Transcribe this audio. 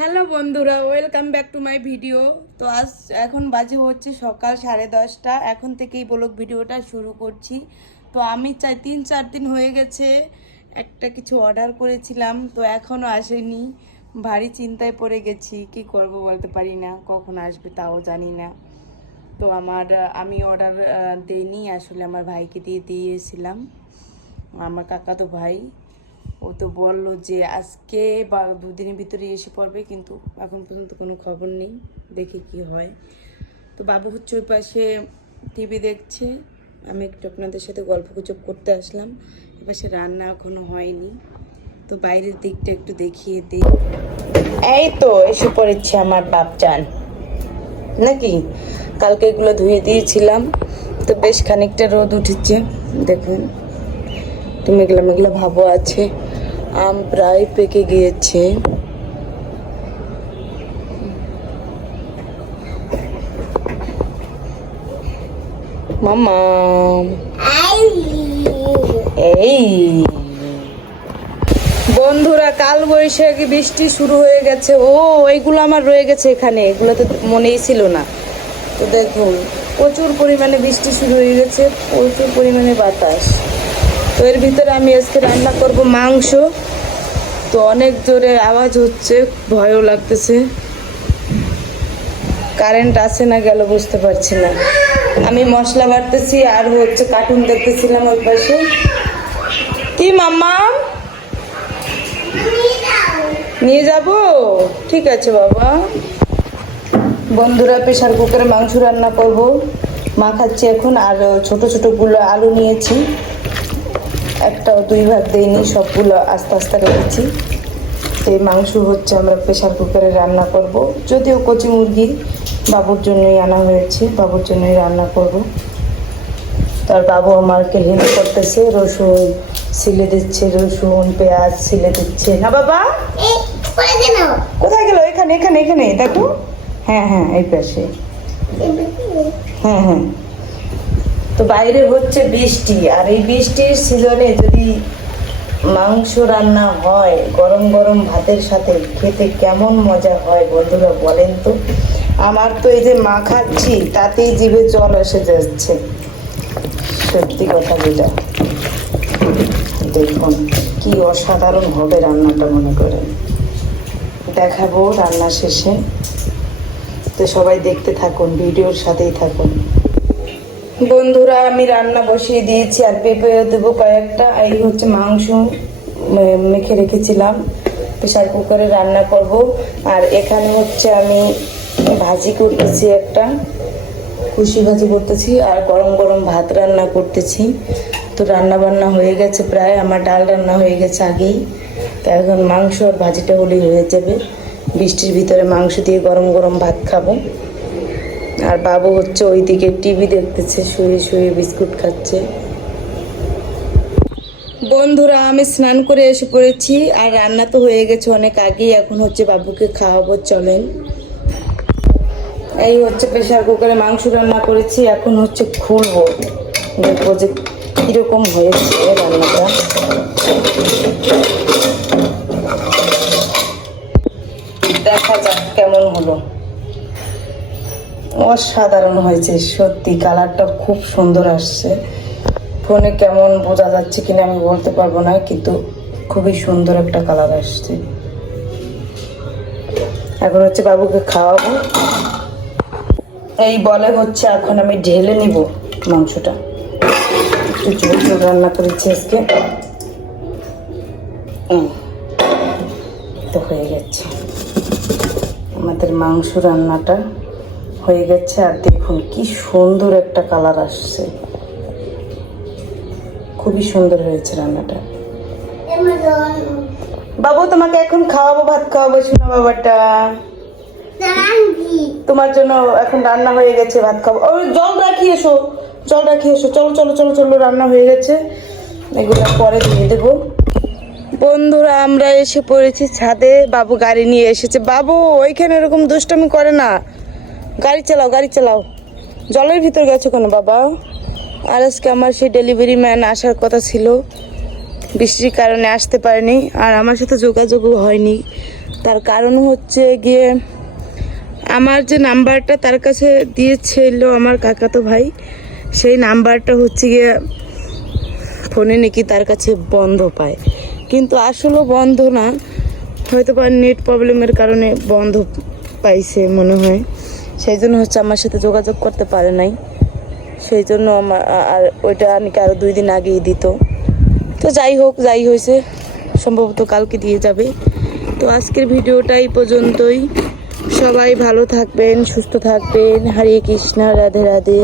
Hello বন্ধুরা, welcome back to my video. তো আজ এখন বাজে হচ্ছে সকাল 10:30। এখন থেকেই ব্লগ ভিডিওটা শুরু করছি। তো আমি চাই 3-4 দিন হয়ে গেছে একটা কিছু অর্ডার করেছিলাম, তো এখনও আসেনি। ভারী চিন্তায় পড়ে গেছি, কি করব বলতে পারি না, কখন আসবে তাও জানি না। তো আমি অর্ডার দেইনি, আসলে আমার ভাইকে দিয়েছিলাম, আমার কাকাতো ভাই। ও তো বললো যে আজকে বা 2 দিনের ভিতরে এসে পড়বে, কিন্তু এখন পর্যন্ত কোনো খবর নেই, দেখি কি হয়। তো বাবু হচ্ছে ওই পাশে টিভি দেখছে, আমি একটু আপনাদের সাথে গল্প গুজব করতে আসলাম। এ পাশে রান্না এখনো হয়নি, তো বাইরের দিকটা একটু দেখিয়ে দিই। এই তো এসে পড়েছে আমার বাপজান, নাকি কালকে এগুলো ধুয়ে দিয়েছিলাম, তো বেশ খানিকটা রোদ উঠেছে। দেখুন, তো মেঘলা মেঘলা ভাবও আছে। আম প্রায় পেকে গিয়েছে। মামা এই বন্ধুরা, কাল বৈশাখী বৃষ্টি শুরু হয়ে গেছে। এইগুলো আমার রয়ে গেছে এখানে, এগুলো তো মনেই ছিল না। তো দেখুন, প্রচুর পরিমাণে বৃষ্টি শুরু হয়ে গেছে, প্রচুর পরিমাণে বাতাস। তো এর ভিতরে আমি আজকে রান্না করব মাংস। তো অনেক জোরে আওয়াজ হচ্ছে, ভয়ও লাগতেছে। কারেন্ট আছে না গেল বুঝতে পারছি না। আমি মশলা বাটতেছি আর হচ্ছে কার্টুন দেখতেছিলাম ওই পাশে। কি মাম্মা, নিয়ে যাব? ঠিক আছে বাবা। বন্ধুরা, প্রেশার কুকারে মাংস রান্না করব, মাখাচ্ছি এখন। আর ছোট ছোটগুলো আলু নিয়েছি, একটাও 2 ভাগ দেইনি, সবগুলো আস্তে আস্তে রেখেছি। এই মাংস হচ্ছে আমরা প্রেশার কুকারে রান্না করব, যদিও কচি মুরগি বাবুর জন্যই আনা হয়েছে, বাবুর জন্যই রান্না করব। তার বাবু আমাকে হেল্প করতেছে, রসুন ছিলে দিচ্ছে, রসুন পেঁয়াজ ছিলে দিচ্ছে। না বাবা, কোথায় গেল? এখানে এখানে এখানে দেখো। হ্যাঁ হ্যাঁ, এই পাশে। হ্যাঁ হ্যাঁ। তো বাইরে হচ্ছে বৃষ্টি, আর এই বৃষ্টির সিজনে যদি মাংস রান্না হয় গরম গরম ভাতের সাথে, খেতে কেমন মজা হয় বন্ধুরা বলেন তো। আমার তো এই যে মাখাচ্ছি তাতেই জিভে জল এসে যাচ্ছে, সত্যি কথা যেটা। দেখুন কি অসাধারণ হবে রান্নাটা, মনে করেন। দেখাবো রান্না শেষে, তো সবাই দেখতে থাকুন, ভিডিওর সাথেই থাকুন। বন্ধুরা, আমি রান্না বসিয়ে দিয়েছি, আর পেঁপেও দেবো কয়েকটা। এই হচ্ছে মাংস মেখে রেখেছিলাম, প্রেশার কুকারে রান্না করব। আর এখানে হচ্ছে আমি ভাজি করতেছি, একটা কুশি ভাজি করতেছি, আর গরম গরম ভাত রান্না করতেছি। তো রান্না বান্না হয়ে গেছে প্রায়, আমার ডাল রান্না হয়ে গেছে আগেই। তো এখন মাংস আর ভাজিটা হলেই হয়ে যাবে। বৃষ্টির ভিতরে মাংস দিয়ে গরম গরম ভাত খাবো। আর বাবু হচ্ছে ওইদিকে টিভি দেখতেছে, শুয়ে শুয়ে বিস্কুট খাচ্ছে। বন্ধুরা, আমি স্নান করে এসে পড়েছি, আর রান্না তো হয়ে গেছে অনেক আগেই। এখন হচ্ছে বাবুকে খাওয়াবো, চলেন। এই হচ্ছে প্রেশার কুকারে মাংস রান্না করেছি, এখন হচ্ছে খুলবো, দেখবো যে কীরকম হয়েছে রান্নাটা। দেখা যাক কেমন হলো। অসাধারণ হয়েছে সত্যি, কালারটা খুব সুন্দর আসছে। ফোনে কেমন বোঝা যাচ্ছে কিনা আমি বলতে পারবো না, কিন্তু খুবই সুন্দর একটা কালার আসছে। এখন হচ্ছে বাবুকে খাওয়াবো। এই বলে হচ্ছে এখন আমি ঢেলে নিব মাংসটা। একটু ঝোল ঝোল রান্না করেছি আজকে, তো হয়ে গেছে আমাদের মাংস রান্নাটা হয়ে গেছে। আর দেখুন কি সুন্দর একটা কালার আসছে, খুবই সুন্দর হয়েছে রান্নাটা। বাবু, তোমাকে এখন খাওয়াবো, ভাত খাওয়াবো শোনা বাবাটা। তোমার জন্য এখন রান্না হয়ে গেছে, ভাত খাবো। ওই জল রাখিয়ে এসো, জল রাখিয়ে এসো। চলো চলো চলো চলো, রান্না হয়ে গেছে, এগুলো পরে দিয়ে দেবো। বন্ধুরা, আমরা এসে পড়েছি ছাদে, বাবু গাড়ি নিয়ে এসেছে। বাবু ওইখানে এরকম দুষ্টামি করে না, গাড়ি চালাও গাড়ি চালাও। জলের ভিতর গেছো কেন বাবা? আর আজকে আমার সেই ডেলিভারি ম্যান আসার কথা ছিল, বৃষ্টির কারণে আসতে পারেনি, আর আমার সাথে যোগাযোগও হয়নি। তার কারণ হচ্ছে গিয়ে আমার যে নাম্বারটা তার কাছে দিয়েছিল আমার কাকাতো ভাই, সেই নাম্বারটা হচ্ছে গিয়ে ফোনে নাকি তার কাছে বন্ধ পায়, কিন্তু আসলে বন্ধ না, হয়তো বা নেট প্রবলেমের কারণে বন্ধ পাইছে মনে হয়, সেই জন্য হচ্ছে আমার সাথে যোগাযোগ করতে পারে নাই। সেই জন্য আমার আর ওইটা নাকি আরও 2 দিন আগেই দিত। তো যাই হোক, যাই হয়েছে সম্ভবত কালকে দিয়ে যাবে। তো আজকের ভিডিওটা এই পর্যন্তই। সবাই ভালো থাকবেন, সুস্থ থাকবেন। হরে কৃষ্ণ, রাধে রাধে।